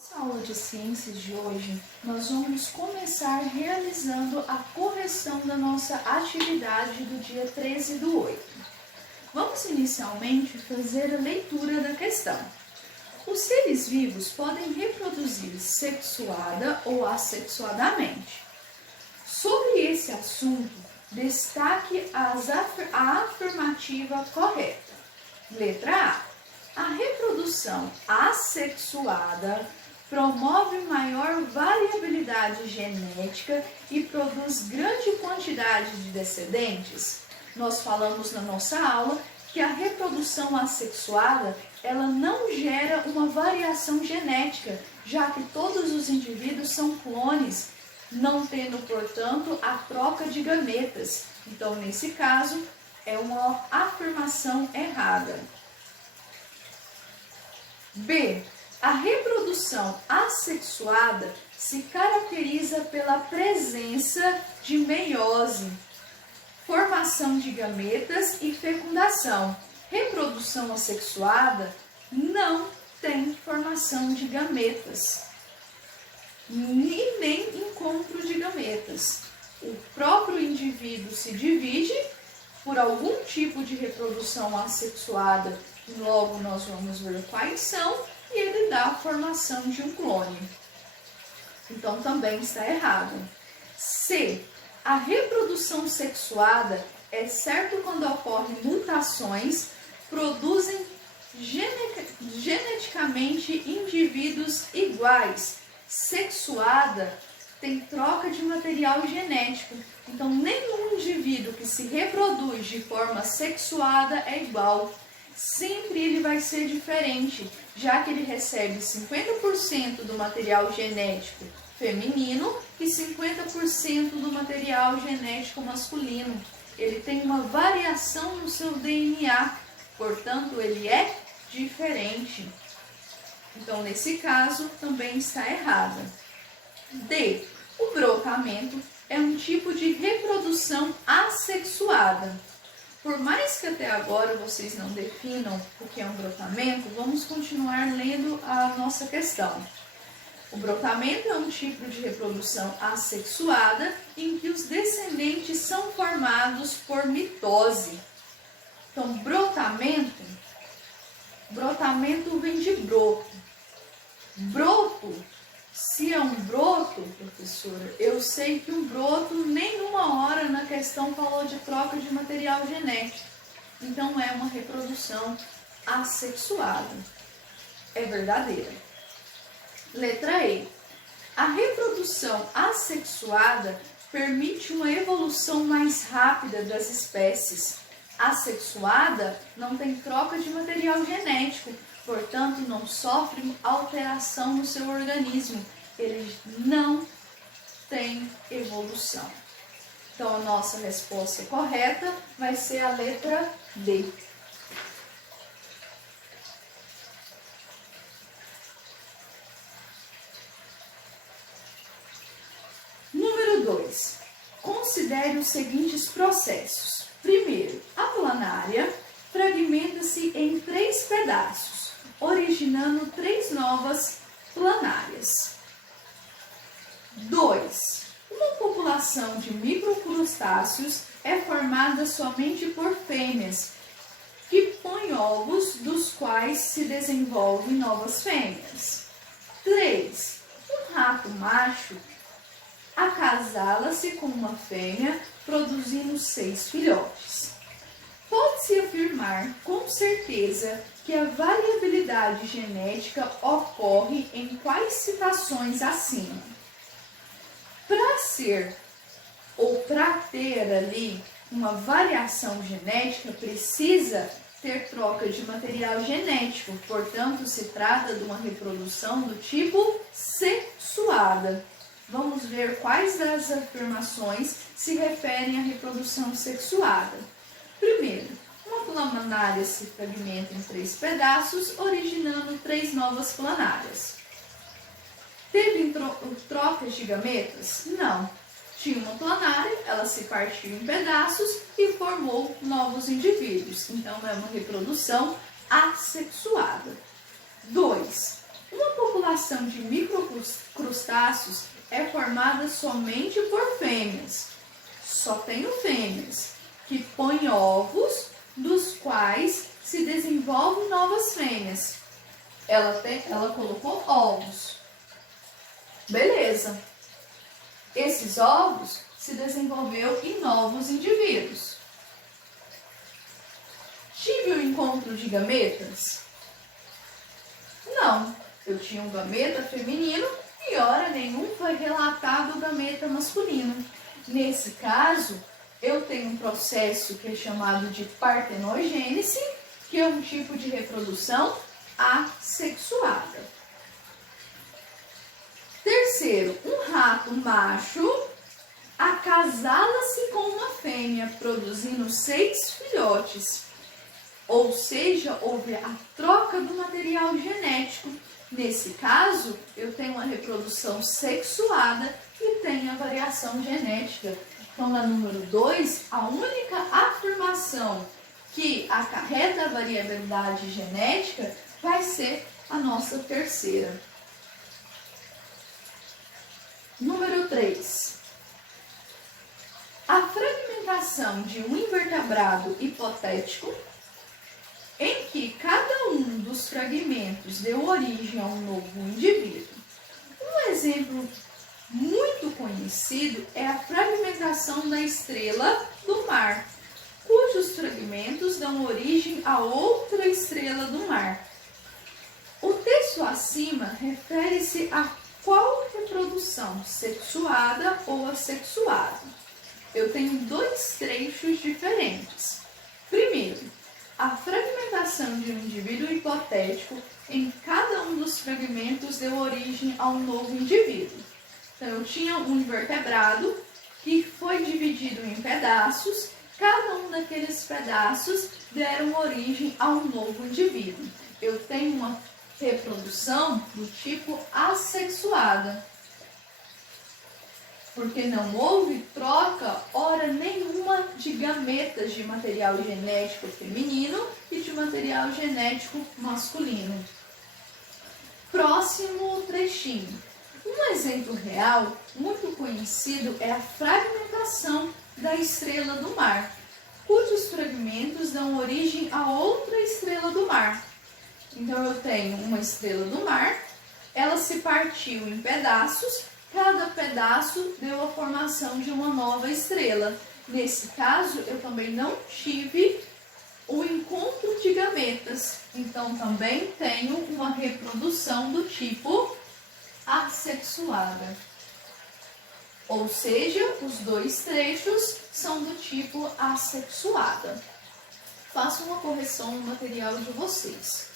Nessa aula de ciências de hoje, nós vamos começar realizando a correção da nossa atividade do dia 13/8. Vamos inicialmente fazer a leitura da questão. Os seres vivos podem reproduzir sexuada ou assexuadamente. Sobre esse assunto, destaque a afirmativa correta. Letra A. A reprodução assexuada promove maior variabilidade genética e produz grande quantidade de descendentes. Nós falamos na nossa aula que a reprodução assexuada ela não gera uma variação genética, já que todos os indivíduos são clones, não tendo, portanto, a troca de gametas. Então, nesse caso, é uma afirmação errada. B. A reprodução assexuada se caracteriza pela presença de meiose, formação de gametas e fecundação. Reprodução assexuada não tem formação de gametas e nem encontro de gametas. O próprio indivíduo se divide por algum tipo de reprodução assexuada, e logo nós vamos ver quais são, e ele dá a formação de um clone. Então também está errado. C. A reprodução sexuada é certo quando ocorrem mutações, produzem geneticamente indivíduos iguais. Sexuada tem troca de material genético. Então, nenhum indivíduo que se reproduz de forma sexuada é igual. Sempre ele vai ser diferente, já que ele recebe 50% do material genético feminino e 50% do material genético masculino. Ele tem uma variação no seu DNA, portanto, ele é diferente. Então, nesse caso, também está errado. D. O brotamento é um tipo de reprodução assexuada. Por mais que até agora vocês não definam o que é um brotamento, vamos continuar lendo a nossa questão. O brotamento é um tipo de reprodução assexuada em que os descendentes são formados por mitose. Então, brotamento vem de broto. Broto, se é um broto, professora, eu sei que um broto nenhuma hora na questão falou de troca de material genético. Então é uma reprodução assexuada. É verdadeira. Letra E. A reprodução assexuada permite uma evolução mais rápida das espécies. Assexuada não tem troca de material genético, portanto, não sofre alteração no seu organismo. Ele não tem evolução. Então, a nossa resposta correta vai ser a letra D. Número 2. Considere os seguintes processos. Primeiro, a planária fragmenta-se em 3 pedaços, originando 3 novas planárias. 2. Uma população de microcrustáceos é formada somente por fêmeas, que põem ovos, dos quais se desenvolvem novas fêmeas. 3. Um rato macho acasala-se com uma fêmea, produzindo 6 filhotes. Pode-se afirmar com certeza que a variabilidade genética ocorre em quais situações acima. Para ser ou para ter ali uma variação genética, precisa ter troca de material genético, portanto, se trata de uma reprodução do tipo sexuada. Vamos ver quais das afirmações se referem à reprodução sexuada. Primeiro, uma planária se fragmenta em 3 pedaços, originando 3 novas planárias. Teve trocas de gametas? Não. Tinha uma planária, ela se partiu em pedaços e formou novos indivíduos. Então, é uma reprodução assexuada. 2. Uma população população de microcrustáceos é formada somente por fêmeas. Só tenho fêmeas que põem ovos, dos quais se desenvolvem novas fêmeas. Ela colocou ovos. Beleza. Esses ovos se desenvolveu em novos indivíduos. Tive um encontro de gametas? Não. Eu tinha um gameta feminino e hora nenhum foi relatado o gameta masculino. Nesse caso, eu tenho um processo que é chamado de partenogênese, que é um tipo de reprodução assexuada. Terceiro, um rato macho acasala-se com uma fêmea, produzindo 6 filhotes. Ou seja, houve a troca do material genético. Nesse caso, eu tenho uma reprodução sexuada e tenho a variação genética. Então, na número 2, a única afirmação que acarreta a variabilidade genética vai ser a nossa terceira. Número 3. A fragmentação de um invertebrado hipotético, em que cada um dos fragmentos deu origem a um novo indivíduo. Um exemplo muito conhecido é a fragmentação da estrela do mar, cujos fragmentos dão origem a outra estrela do mar. O texto acima refere-se a qual reprodução, sexuada ou assexuada. Eu tenho 2 trechos diferentes. Primeiro, a fragmentação de um indivíduo hipotético, em cada um dos fragmentos deu origem a um novo indivíduo. Então, eu tinha um invertebrado que foi dividido em pedaços, cada um daqueles pedaços deram origem a um novo indivíduo. Eu tenho uma reprodução do tipo assexuada, porque não houve troca, hora nenhuma, de gametas de material genético feminino e de material genético masculino. Próximo trechinho. Um exemplo real, muito conhecido, é a fragmentação da estrela do mar, cujos fragmentos dão origem a outra estrela do mar. Então, eu tenho uma estrela do mar, ela se partiu em pedaços, cada pedaço deu a formação de uma nova estrela. Nesse caso, eu também não tive o encontro de gametas, então também tenho uma reprodução do tipo assexuada. Ou seja, os 2 trechos são do tipo assexuada. Faço uma correção no material de vocês.